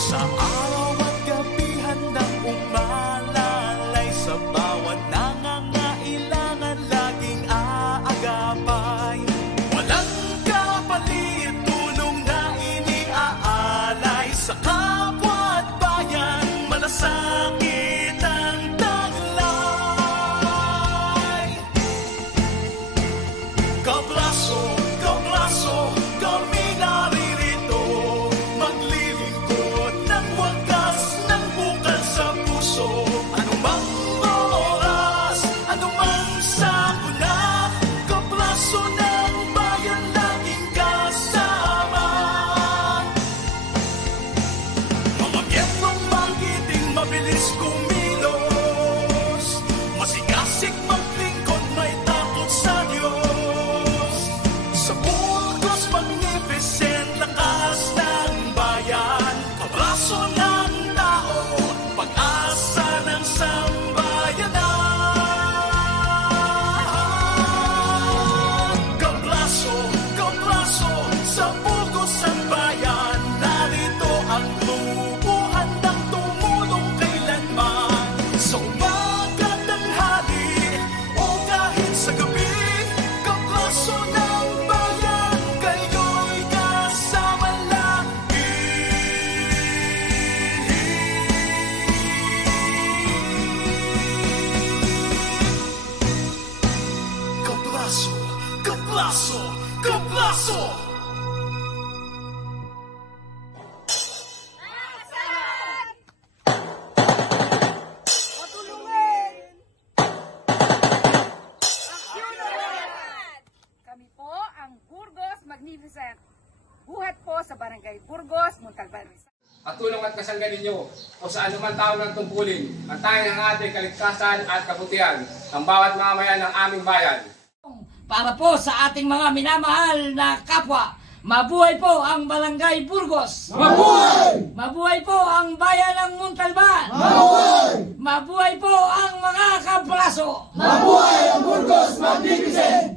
Sa araw at gabi handang umalalay, sa bawat nangangailangan laging aagapay. Walang kapalit tulong na iniaalay, sa kapwa at bayan malasakit ang taglay. Kabraso, kabraso, kami naririto, maglilingkod ng wagas ng bukal sa puso. Anumang oras, anumang sakuna, kabraso ng bayan laging kasama. Mga miyembrong magiting mabilis kumilos, masigasig maglingkod may takot sa Diyos. Sa Burgos magnificent, lakas ng bayan, kabraso ng tao, pag-asa ng sambayanan. Kabraso, kabraso, sa Burgos ang bayan, narito ang grupo handang tumulong kailanman. Sa umaga, tanghali, o kahit sa gabi, kabraso ng bayan, kayo'y kasama lagi. Kabraso, kabraso, kabraso! Kami po ang Burgos Magnificent. Buhat po sa Barangay Burgos, Montalban, Rizal. At tulong at kasanggan ninyo o sa anuman tao ng tungkulin, antayin ang ating kaligtasan at kabutihan ng bawat mamamayan ng aming bayan. Para po sa ating mga minamahal na kapwa, mabuhay po ang Barangay Burgos! Mabuhay! Mabuhay po ang bayan ng Montalban! Mabuhay! Mabuhay po ang mga kabraso! Mabuhay ang Burgos Magnificent!